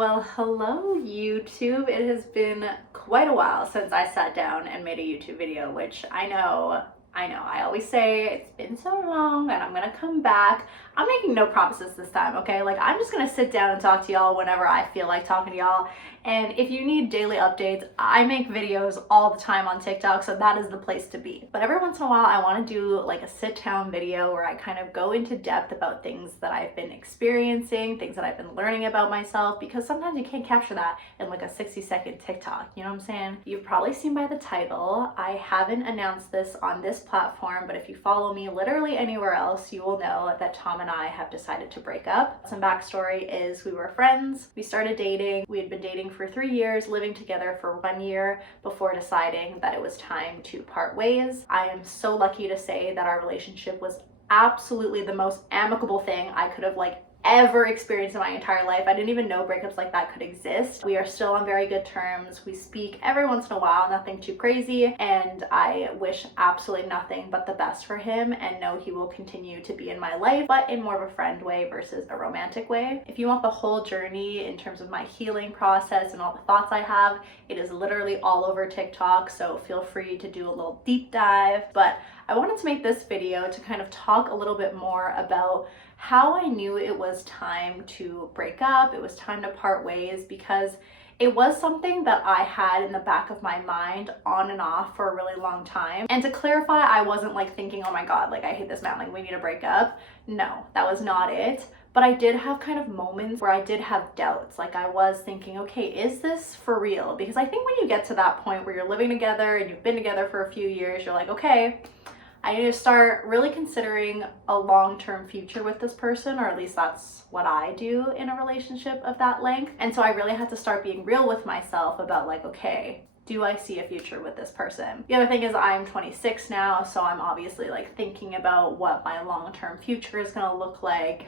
Well, hello YouTube. It has been quite a while since I sat down and made a YouTube video, which I know, I always say it's been so long and I'm gonna come back. I'm making no promises this time, okay? Like, I'm just gonna sit down and talk to y'all whenever I feel like talking to y'all. And if you need daily updates, I make videos all the time on TikTok, so that is the place to be. But every once in a while, I wanna do like a sit-down video where I kind of go into depth about things that I've been experiencing, things that I've been learning about myself, because sometimes you can't capture that in like a 60-second TikTok, you know what I'm saying? You've probably seen by the title, I haven't announced this on this platform, but if you follow me literally anywhere else, you will know that Tom and I have decided to break up. Some backstory is we were friends, we started dating, we had been dating for 3 years, living together for 1 year before deciding that it was time to part ways. I am so lucky to say that our relationship was absolutely the most amicable thing I could have ever experienced in my entire life. I didn't even know breakups like that could exist. We are still on very good terms. We speak every once in a while, nothing too crazy, and I wish absolutely nothing but the best for him and know he will continue to be in my life, but in more of a friend way versus a romantic way. If you want the whole journey in terms of my healing process and all the thoughts I have, it is literally all over TikTok, so feel free to do a little deep dive. But I wanted to make this video to kind of talk a little bit more about how I knew it was time to break up, it was time to part ways, because it was something that I had in the back of my mind on and off for a really long time. And to clarify, I wasn't thinking, oh my God, I hate this man, we need to break up. No, that was not it. But I did have kind of moments where I did have doubts. I was thinking, okay, is this for real? Because I think when you get to that point where you're living together and you've been together for a few years, you're like, okay, I need to start really considering a long-term future with this person, or at least that's what I do in a relationship of that length. And so I really had to start being real with myself about okay, do I see a future with this person? The other thing is I'm 26 now, so I'm obviously thinking about what my long-term future is gonna look like,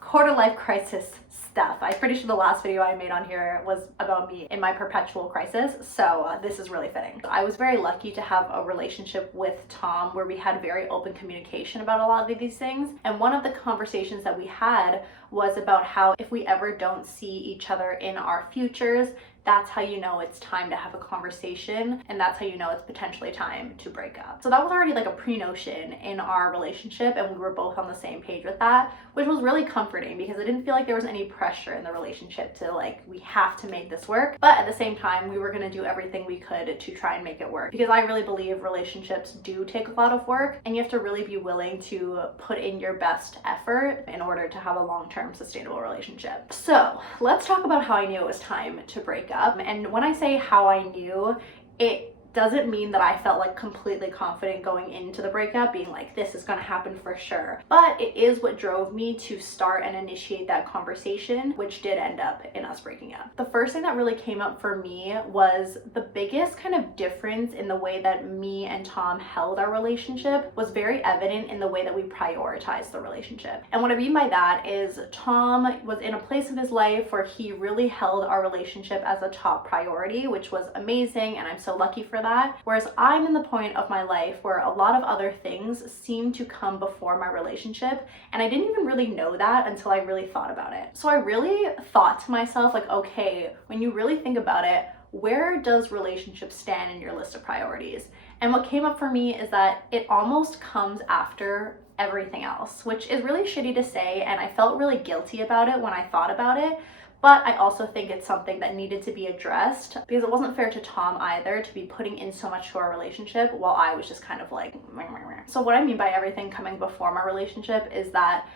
quarter life crisis stuff. I'm pretty sure the last video I made on here was about me in my perpetual crisis, so this is really fitting. I was very lucky to have a relationship with Tom where we had very open communication about a lot of these things, and one of the conversations that we had was about how if we ever don't see each other in our futures, that's how you know it's time to have a conversation, and that's how you know it's potentially time to break up. So that was already a pre-notion in our relationship, and we were both on the same page with that, which was really comforting because I didn't feel like there was any pressure in the relationship to we have to make this work. But at the same time, we were gonna do everything we could to try and make it work, because I really believe relationships do take a lot of work, and you have to really be willing to put in your best effort in order to have a long-term sustainable relationship. So let's talk about how I knew it was time to break up. And when I say how I knew, it doesn't mean that I felt completely confident going into the breakup, being this is gonna happen for sure. But it is what drove me to start and initiate that conversation, which did end up in us breaking up. The first thing that really came up for me was the biggest kind of difference in the way that me and Tom held our relationship was very evident in the way that we prioritized the relationship. And what I mean by that is Tom was in a place of his life where he really held our relationship as a top priority, which was amazing, and I'm so lucky for that. Whereas I'm in the point of my life where a lot of other things seem to come before my relationship, and I didn't even really know that until I really thought about it. So I really thought to myself, okay, when you really think about it, where does relationship stand in your list of priorities? And what came up for me is that it almost comes after everything else, which is really shitty to say, and I felt really guilty about it when I thought about it. But I also think it's something that needed to be addressed, because it wasn't fair to Tom either to be putting in so much to our relationship while I was just kind of So what I mean by everything coming before my relationship is that,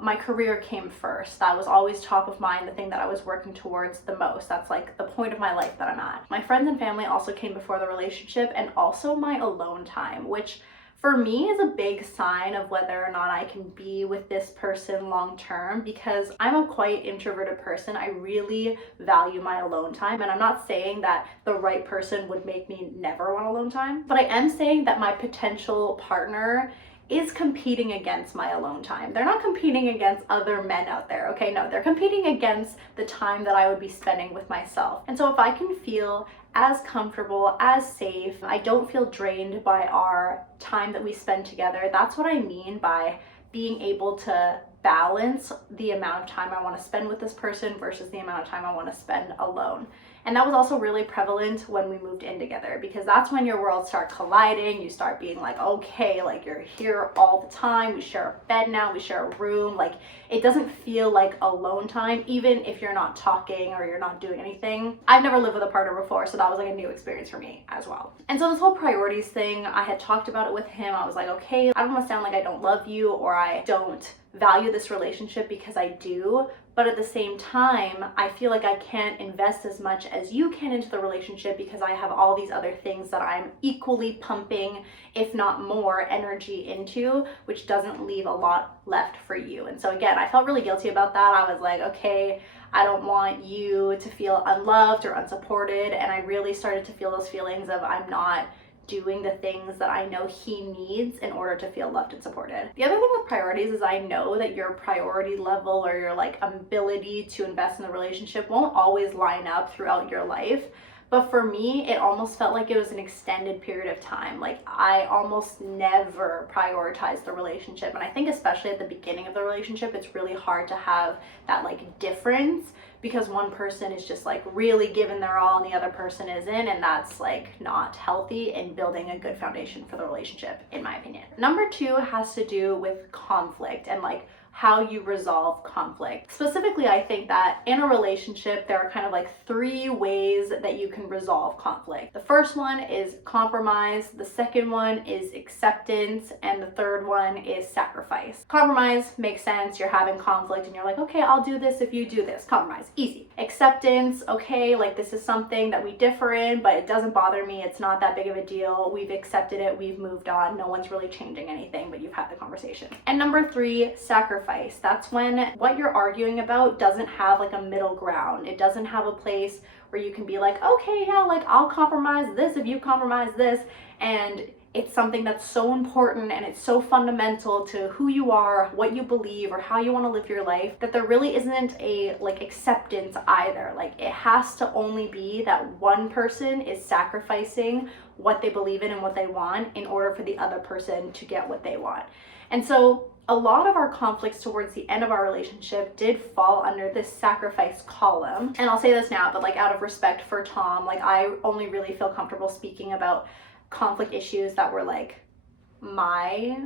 my career came first. That was always top of mind, the thing that I was working towards the most. That's the point of my life that I'm at. My friends and family also came before the relationship, and also my alone time, which for me is a big sign of whether or not I can be with this person long term, because I'm a quite introverted person. I really value my alone time, and I'm not saying that the right person would make me never want alone time, but I am saying that my potential partner is competing against my alone time. They're not competing against other men out there, okay? No, they're competing against the time that I would be spending with myself. And so if I can feel as comfortable, as safe, I don't feel drained by our time that we spend together, that's what I mean by being able to balance the amount of time I want to spend with this person versus the amount of time I want to spend alone. And that was also really prevalent when we moved in together, because that's when your worlds start colliding. You start being like, okay, like you're here all the time. We share a bed now, we share a room. Like it doesn't feel like alone time, even if you're not talking or you're not doing anything. I've never lived with a partner before, so that was like a new experience for me as well. And so this whole priorities thing, I had talked about it with him. I was like, okay, I don't want to sound like I don't love you or I don't value this relationship, because I do, but at the same time, I feel like I can't invest as much as you can into the relationship because I have all these other things that I'm equally pumping, if not more, energy into, which doesn't leave a lot left for you. And so again, I felt really guilty about that. I was like, okay, I don't want you to feel unloved or unsupported, and I really started to feel those feelings of I'm not doing the things that I know he needs in order to feel loved and supported. The other thing with priorities is I know that your priority level or your like ability to invest in the relationship won't always line up throughout your life. But for me, it almost felt like it was an extended period of time. Like I almost never prioritized the relationship. And I think especially at the beginning of the relationship, it's really hard to have that like difference, because one person is just like really giving their all and the other person isn't, and that's like not healthy in building a good foundation for the relationship, in my opinion. Number 2 has to do with conflict and like how you resolve conflict. Specifically, I think that in a relationship, there are kind of like 3 ways that you can resolve conflict. The first one is compromise, the second one is acceptance, and the third one is sacrifice. Compromise makes sense. You're having conflict and you're like, okay, I'll do this if you do this. Compromise, easy. Acceptance, okay, like this is something that we differ in, but it doesn't bother me. It's not that big of a deal. We've accepted it. We've moved on. No one's really changing anything, but you've had the conversation. And number 3, sacrifice. That's when what you're arguing about doesn't have like a middle ground. It doesn't have a place where you can be like, okay, yeah, like I'll compromise this if you compromise this. And it's something that's so important and it's so fundamental to who you are, what you believe, or how you want to live your life, that there really isn't a like acceptance either. Like it has to only be that one person is sacrificing what they believe in and what they want in order for the other person to get what they want. And so a lot of our conflicts towards the end of our relationship did fall under this sacrifice column. And I'll say this now, but like out of respect for Tom, like I only really feel comfortable speaking about conflict issues that were like my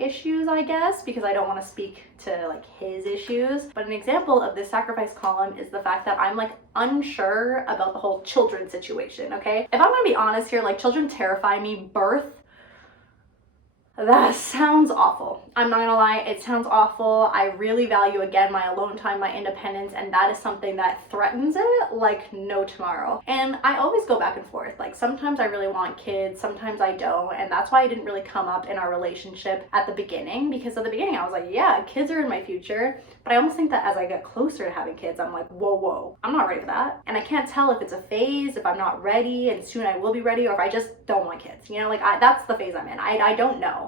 issues, I guess, because I don't want to speak to like his issues. But an example of this sacrifice column is the fact that I'm like unsure about the whole children situation, okay? If I'm gonna be honest here, like children terrify me. Birth, that sounds awful. I'm not gonna lie, it sounds awful. I really value, again, my alone time, my independence, and that is something that threatens it like no tomorrow. And I always go back and forth. Like sometimes I really want kids, sometimes I don't, and that's why it didn't really come up in our relationship at the beginning, because at the beginning I was like, yeah, kids are in my future, but I almost think that as I get closer to having kids, I'm like, whoa, I'm not ready for that. And I can't tell if it's a phase, if I'm not ready and soon I will be ready, or if I just don't want kids, you know, like that's the phase I'm in. I don't know.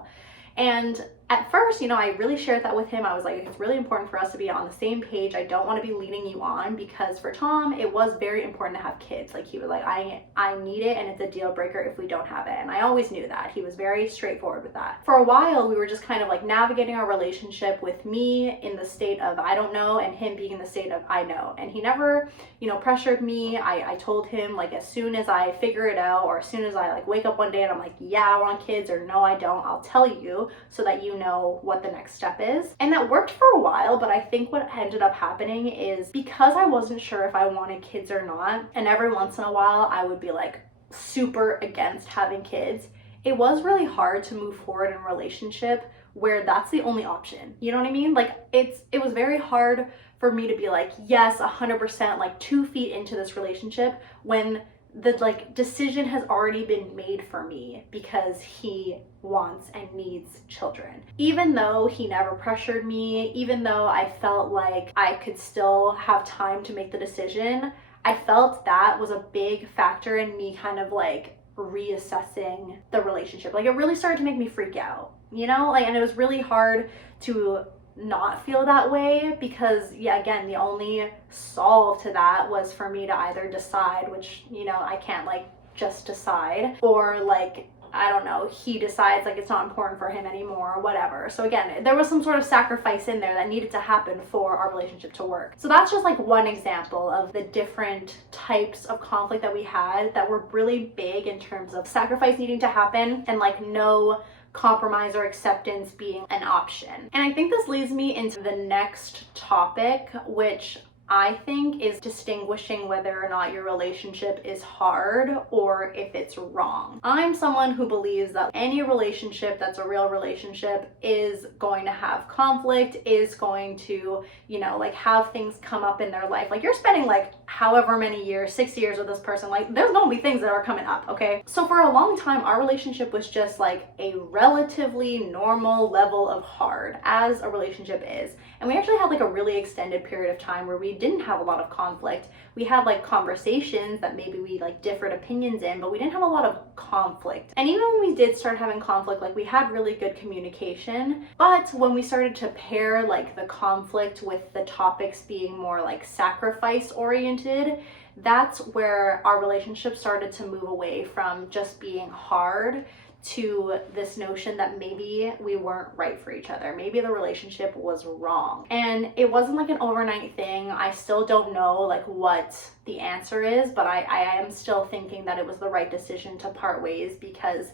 And at first, you know, I really shared that with him. I was like, it's really important for us to be on the same page. I don't want to be leading you on, because for Tom, it was very important to have kids. Like he was like, I need it, and it's a deal breaker if we don't have it. And I always knew that. He was very straightforward with that. For a while, we were just kind of like navigating our relationship with me in the state of I don't know, and him being in the state of I know. And he never, you know, pressured me. I told him like as soon as I figure it out, or as soon as I like wake up one day and I'm like, yeah, I want kids, or no, I don't, I'll tell you so that you know what the next step is. And that worked for a while, but I think what ended up happening is because I wasn't sure if I wanted kids or not, and every once in a while I would be like super against having kids, it was really hard to move forward in a relationship where that's the only option. You know what I mean? Like it was very hard for me to be like, yes, 100%, like 2 feet into this relationship, when the like decision has already been made for me because he wants and needs children. Even though he never pressured me, even though I felt like I could still have time to make the decision, I felt that was a big factor in me kind of like reassessing the relationship. Like it really started to make me freak out, you know? Like, and it was really hard to not feel that way, because yeah, again, the only solve to that was for me to either decide, which, you know, I can't like just decide, or like I don't know, he decides like it's not important for him anymore or whatever. So again, there was some sort of sacrifice in there that needed to happen for our relationship to work. So that's just like one example of the different types of conflict that we had that were really big in terms of sacrifice needing to happen and like no compromise or acceptance being an option. And I think this leads me into the next topic, which I think is distinguishing whether or not your relationship is hard or if it's wrong. I'm someone who believes that any relationship that's a real relationship is going to have conflict, is going to, you know, like have things come up in their life. Like you're spending like however many years, 6 years with this person, like there's gonna be things that are coming up, okay? So for a long time, our relationship was just like a relatively normal level of hard, as a relationship is. And we actually had like a really extended period of time where we didn't have a lot of conflict. We had like conversations that maybe we like different opinions in, but we didn't have a lot of conflict. And even when we did start having conflict, like we had really good communication. But when we started to pair like the conflict with the topics being more like sacrifice oriented, that's where our relationship started to move away from just being hard to this notion that maybe we weren't right for each other. Maybe the relationship was wrong. And it wasn't like an overnight thing. I still don't know like what the answer is, but I am still thinking that it was the right decision to part ways, because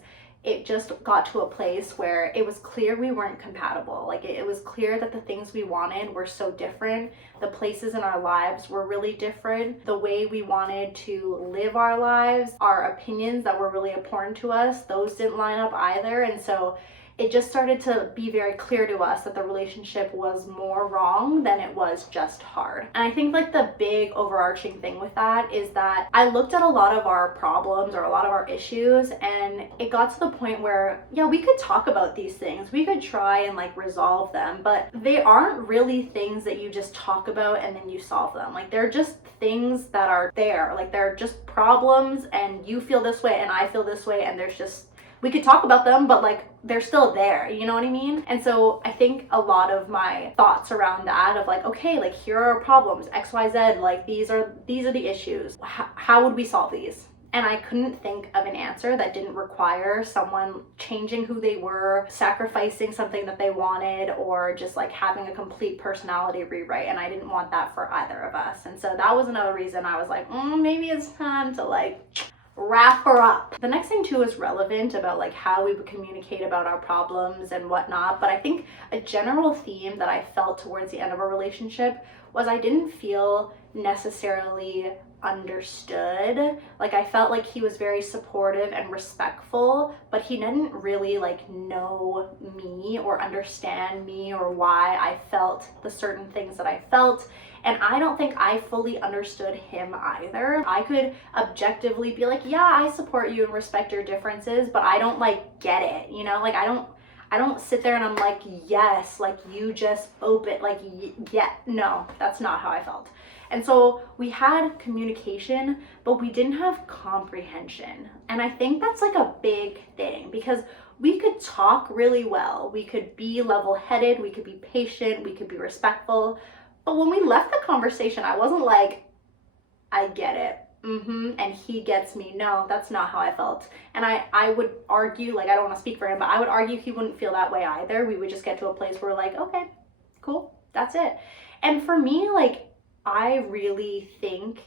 it just got to a place where it was clear we weren't compatible. Like it was clear that the things we wanted were so different. The places in our lives were really different. The way we wanted to live our lives, our opinions that were really important to us, those didn't line up either. And so it just started to be very clear to us that the relationship was more wrong than it was just hard. And I think like the big overarching thing with that is that I looked at a lot of our problems or a lot of our issues, and it got to the point where, yeah, we could talk about these things. We could try and like resolve them, but they aren't really things that you just talk about and then you solve them. Like they're just things that are there. Like they're just problems, and you feel this way and I feel this way, and there's just, we could talk about them, but like they're still there, you know what I mean? And so I think a lot of my thoughts around that of like, okay, like here are our problems, XYZ, like these are the issues. How would we solve these? And I couldn't think of an answer that didn't require someone changing who they were, sacrificing something that they wanted, or just like having a complete personality rewrite. And I didn't want that for either of us. And so that was another reason I was like, maybe it's time to like wrap her up. The next thing too is relevant about like how we would communicate about our problems and whatnot, but I think a general theme that I felt towards the end of our relationship was I didn't feel necessarily understood. Like I felt like he was very supportive and respectful, but he didn't really like know me or understand me or why I felt the certain things that I felt. And I don't think I fully understood him either. I could objectively be like, yeah, I support you and respect your differences, but I don't like get it, you know? Like I don't sit there and I'm like, yes, like you just open, like, yeah, no, that's not how I felt. And so we had communication, but we didn't have comprehension. And I think that's like a big thing, because we could talk really well. We could be level-headed, we could be patient, we could be respectful. But when we left the conversation, I wasn't like, I get it. And he gets me. No, that's not how I felt. And I would argue, like I don't want to speak for him, but I would argue he wouldn't feel that way either. We would just get to a place where we're like, okay, cool, that's it. And for me, like, I really think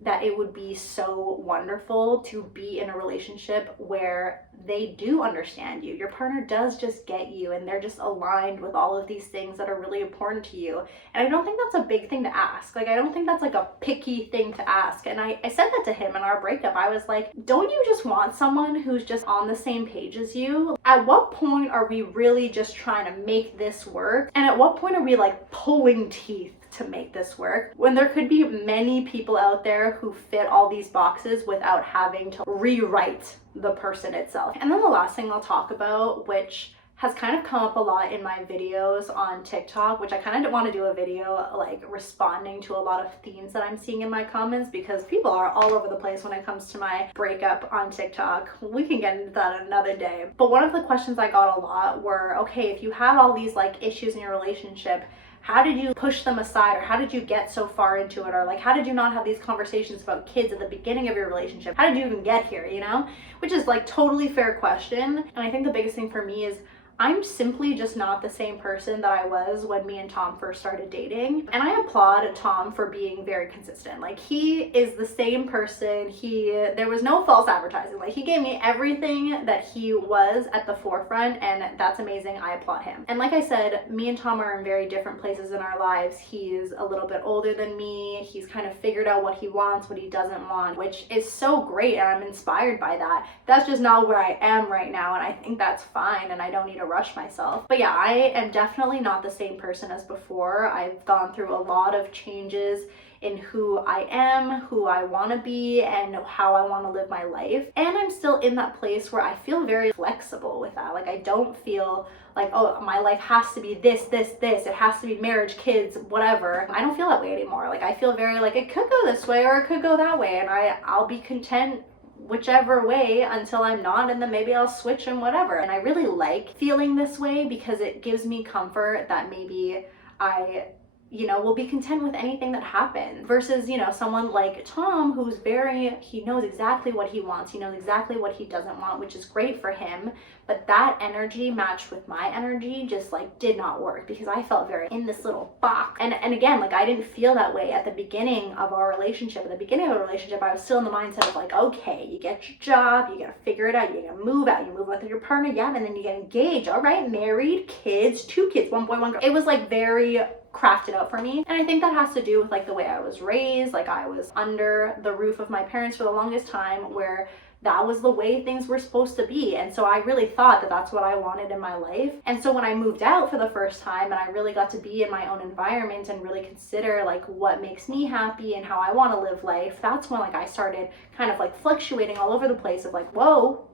that it would be so wonderful to be in a relationship where they do understand you. Your partner does just get you, and they're just aligned with all of these things that are really important to you. And I don't think that's a big thing to ask. Like, I don't think that's like a picky thing to ask. And I said that to him in our breakup. I was like, don't you just want someone who's just on the same page as you? At what point are we really just trying to make this work? And at what point are we like pulling teeth to make this work, when there could be many people out there who fit all these boxes without having to rewrite the person itself? And then the last thing I'll talk about, which has kind of come up a lot in my videos on TikTok, which I kind of want to do a video like responding to a lot of themes that I'm seeing in my comments, because people are all over the place when it comes to my breakup on TikTok. We can get into that another day. But one of the questions I got a lot were, okay, if you had all these like issues in your relationship, how did you push them aside, or how did you get so far into it, or like how did you not have these conversations about kids at the beginning of your relationship? How did you even get here, you know? Which is like totally fair question. And I think the biggest thing for me is I'm simply just not the same person that I was when me and Tom first started dating. And I applaud Tom for being very consistent. Like, he is the same person. There was no false advertising. Like, he gave me everything that he was at the forefront, and that's amazing. I applaud him. And like I said, me and Tom are in very different places in our lives. He's a little bit older than me. He's kind of figured out what he wants, what he doesn't want, which is so great, and I'm inspired by that. That's just not where I am right now, and I think that's fine, and I don't need to rush myself. But yeah, I am definitely not the same person as before. I've gone through a lot of changes in who I am, who I want to be, and how I want to live my life. And I'm still in that place where I feel very flexible with that. Like, I don't feel like, oh, my life has to be this, it has to be marriage, kids, whatever. I don't feel that way anymore. Like, I feel very like it could go this way or it could go that way, and I'll be content whichever way until I'm not, and then maybe I'll switch and whatever. And I really like feeling this way because it gives me comfort that maybe I, will be content with anything that happens, versus, someone like Tom, who's he knows exactly what he wants, he knows exactly what he doesn't want, which is great for him. But that energy matched with my energy just like did not work, because I felt very in this little box. And again, like, I didn't feel that way at the beginning of our relationship. At the beginning of a relationship, I was still in the mindset of like, okay, you get your job, you gotta figure it out, you gotta move out, you move out with your partner, yeah, and then you get engaged, all right, married, kids, 2 kids, 1 boy, 1 girl. It was like very crafted out for me. And I think that has to do with like the way I was raised. Like, I was under the roof of my parents for the longest time, where that was the way things were supposed to be. And so I really thought that that's what I wanted in my life. And so when I moved out for the first time and I really got to be in my own environment and really consider like what makes me happy and how I want to live life, that's when like I started kind of like fluctuating all over the place of like, whoa,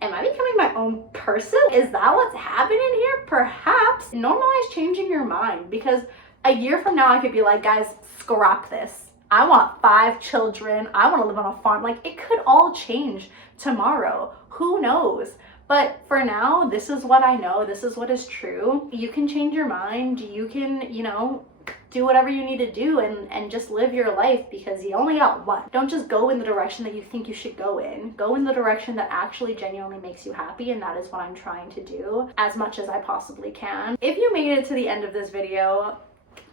am I becoming my own person? Is that what's happening here? Perhaps. Normalize changing your mind, because a year from now I could be like, guys, scrap this. I want 5 children. I want to live on a farm. Like, it could all change tomorrow. Who knows? But for now, this is what I know. This is what is true. You can change your mind. You can, do whatever you need to do and just live your life, because you only got one. Don't just go in the direction that you think you should go in. Go in the direction that actually genuinely makes you happy, and that is what I'm trying to do as much as I possibly can. If you made it to the end of this video,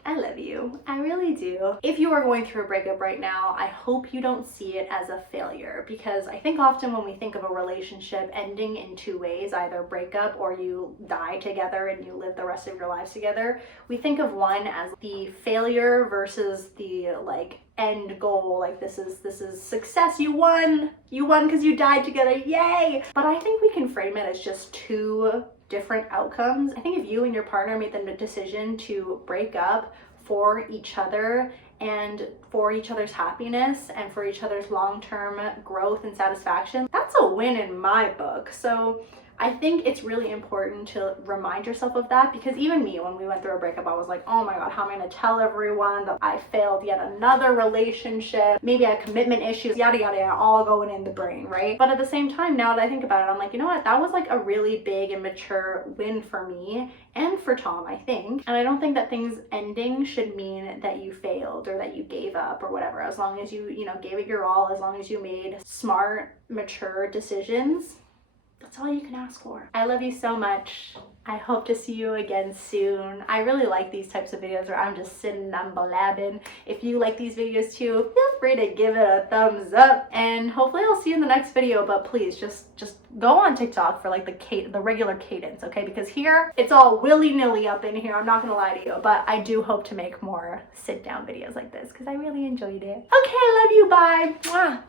I love you. I really do. If you are going through a breakup right now, I hope you don't see it as a failure, because I think often when we think of a relationship ending in 2 ways, either breakup or you die together and you live the rest of your lives together, we think of one as the failure versus the like end goal. Like, this is success. You won because you died together. Yay! But I think we can frame it as just 2 different outcomes. I think if you and your partner made the decision to break up for each other and for each other's happiness and for each other's long-term growth and satisfaction, that's a win in my book. So I think it's really important to remind yourself of that, because even me, when we went through a breakup, I was like, oh my God, how am I gonna tell everyone that I failed yet another relationship? Maybe I had commitment issues, yada, yada, yada, all going in the brain, right? But at the same time, now that I think about it, I'm like, you know what? That was like a really big and mature win for me and for Tom, I think. And I don't think that things ending should mean that you failed or that you gave up or whatever. As long as you, gave it your all, as long as you made smart, mature decisions, that's all you can ask for. I love you so much. I hope to see you again soon. I really like these types of videos where I'm just sitting and I'm blabbing. If you like these videos too, feel free to give it a thumbs up. And hopefully I'll see you in the next video, but please just go on TikTok for like the regular cadence, okay? Because here, it's all willy-nilly up in here. I'm not gonna lie to you, but I do hope to make more sit-down videos like this because I really enjoyed it. Okay, love you, bye. Mwah.